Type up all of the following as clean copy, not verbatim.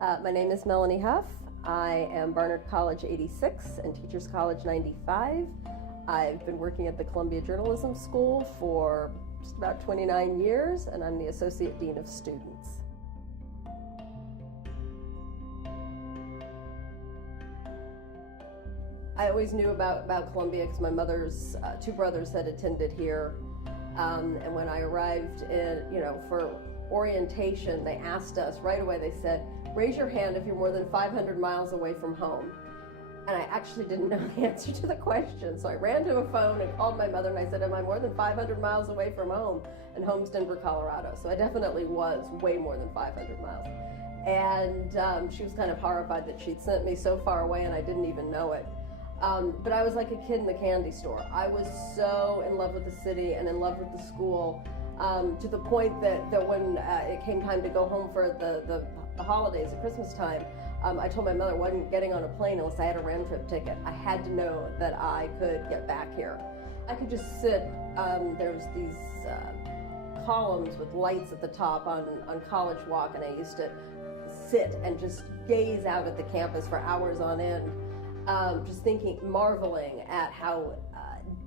My name is Melanie Huff. I am Barnard College 86 and Teachers College 95. I've been working at the Columbia Journalism School for just about 29 years, and I'm the Associate Dean of Students. I always knew about Columbia because my mother's two brothers had attended here. And when I arrived for orientation, they asked us right away, they said, raise your hand if you're more than 500 miles away from home. And I actually didn't know the answer to the question. So I ran to a phone and called my mother and I said, am I more than 500 miles away from home? And home's Denver, Colorado. So I definitely was way more than 500 miles. And she was kind of horrified that she'd sent me so far away and I didn't even know it. But I was like a kid in the candy store. I was so in love with the city and in love with the school, to the point that when it came time to go home for the holidays at Christmas time, I told my mother I wasn't getting on a plane unless I had a round trip ticket. I had to know that I could get back here. I could just sit, there's these columns with lights at the top on College Walk, and I used to sit and just gaze out at the campus for hours on end. Just marveling at how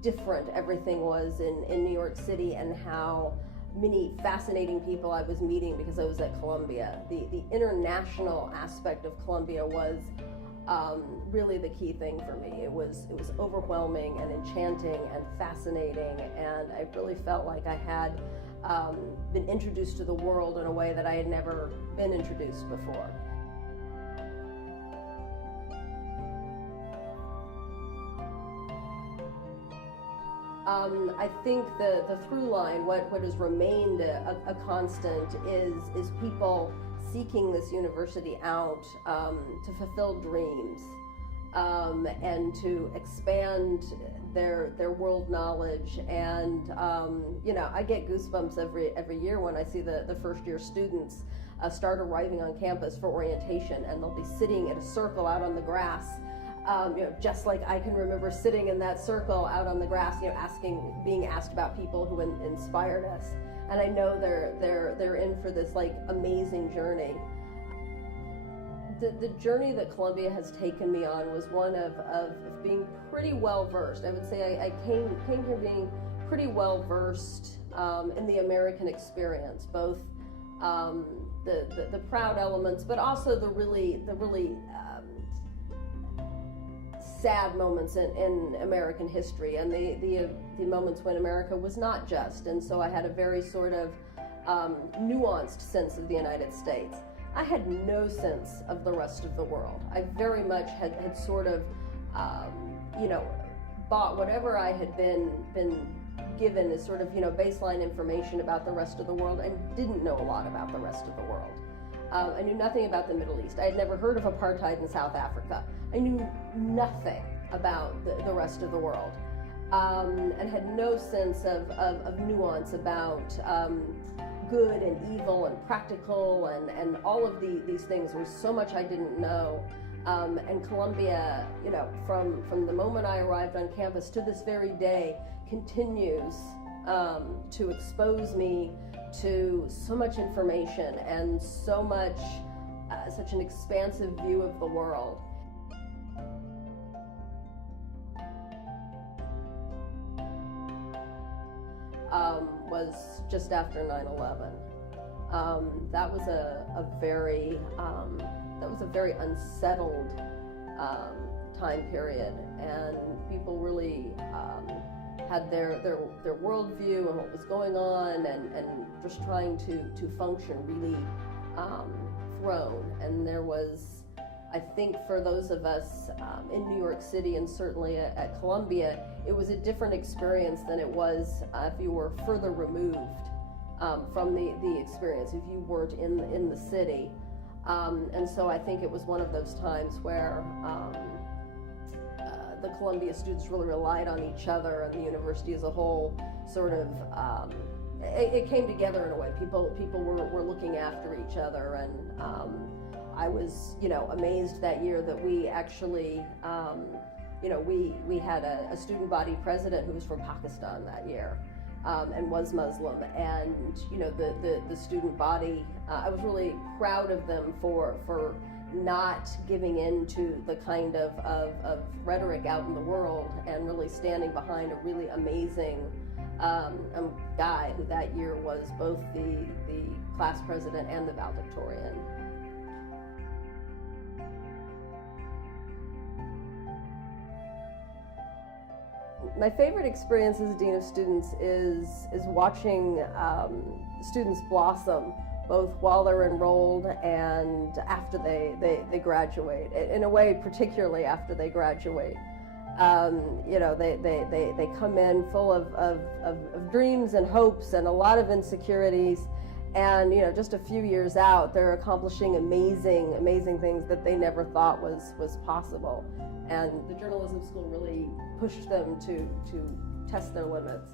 different everything was in New York City and how many fascinating people I was meeting because I was at Columbia. The international aspect of Columbia was really the key thing for me. It was overwhelming and enchanting and fascinating, and I really felt like I had been introduced to the world in a way that I had never been introduced before. I think the through line, what has remained a constant is people seeking this university out to fulfill dreams and to expand their world knowledge. And I get goosebumps every year when I see the first year students start arriving on campus for orientation, and they'll be sitting in a circle out on the grass. Just like I can remember sitting in that circle out on the grass, being asked about people who inspired us, and I know they're in for this amazing journey. The journey that Columbia has taken me on was one of being pretty well versed. I would say I came here being pretty well versed in the American experience, both the proud elements, but also the really sad moments in American history, and the moments when America was not just. And so I had a very sort of nuanced sense of the United States. I had no sense of the rest of the world. I very much had sort of bought whatever I had been given as sort of baseline information about the rest of the world, and didn't know a lot about the rest of the world. I knew nothing about the Middle East. I had never heard of apartheid in South Africa. I knew nothing about the rest of the world, and had no sense of nuance about good and evil and practical and all of these things. There was so much I didn't know. And Columbia, from the moment I arrived on campus to this very day, continues to expose me to so much information and so much, such an expansive view of the world. Was just after 9/11. That was a very unsettled time period, and people really had their worldview and what was going on, and just trying to function really thrown. And there was, I think, for those of us in New York City, and certainly at Columbia, it was a different experience than it was if you were further removed from the experience, if you weren't in the city. And so I think it was one of those times where the Columbia students really relied on each other, and the university as a whole sort of, it came together in a way. People were looking after each other, and I was, amazed that year that we actually, we had a student body president who was from Pakistan that year. and was Muslim, and the student body, I was really proud of them for not giving in to the kind of rhetoric out in the world, and really standing behind a really amazing guy who that year was both the class president and the valedictorian. My favorite experience as a dean of students is watching students blossom, both while they're enrolled and after they graduate. In a way, particularly after they graduate. They come in full of dreams and hopes and a lot of insecurities, and just a few years out, they're accomplishing amazing things that they never thought was possible. And the journalism school really pushed them to test their limits.